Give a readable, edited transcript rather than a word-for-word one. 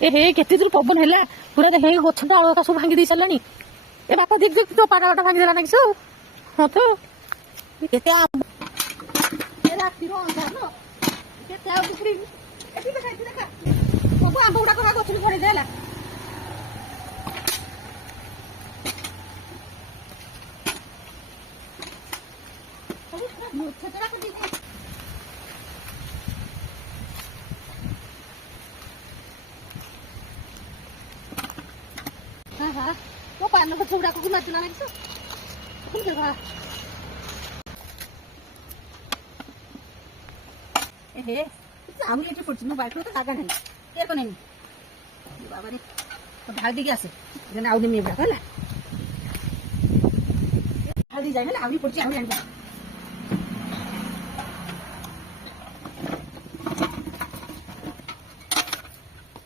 ଏ ହେ କେତେ ଦୂର ପବନ ହେଲା ପୁରା ଦେଖେ ଗଛଟା ଅଳକା ସବୁ ଭାଙ୍ଗି ଦେଇ ସାରିଲାଣି। ଏ ବାପା ଦେଖ ତୋ ପାରାଟା ଭାଙ୍ଗିଦେଲା ନା କିସ? ହଁ ତ କେତେ ରାତିର ଅନ୍ଧାର କେତେ ଆଉ ଏଠି ଦେଖା ସବୁ ଆମ୍ବ ଗୁଡାକ ଗଛରୁ ପଡେଇ ଦେଲା। ମୋ ପାନ ଗଛ ଗୁଡାକ ମାରିଦେଲା ନା କିସ? ଏହେ ଆହୁରି ଏଠି ପଡୁଛି ମୋ ବାଇକରେ ତ ଜାଗା ନାହିଁ କିଏ କନେନି ବାବାରେ ଢାଳି ଦେଇକି ଆସେ ଆଉ ନେମି ଏଗୁଡାକ ହେଲା ଢାଳି ଦେଇ ଯାଇ ହେଲା ଆହୁରି ପଡୁଛି ଆହୁରି ଆଣିବା।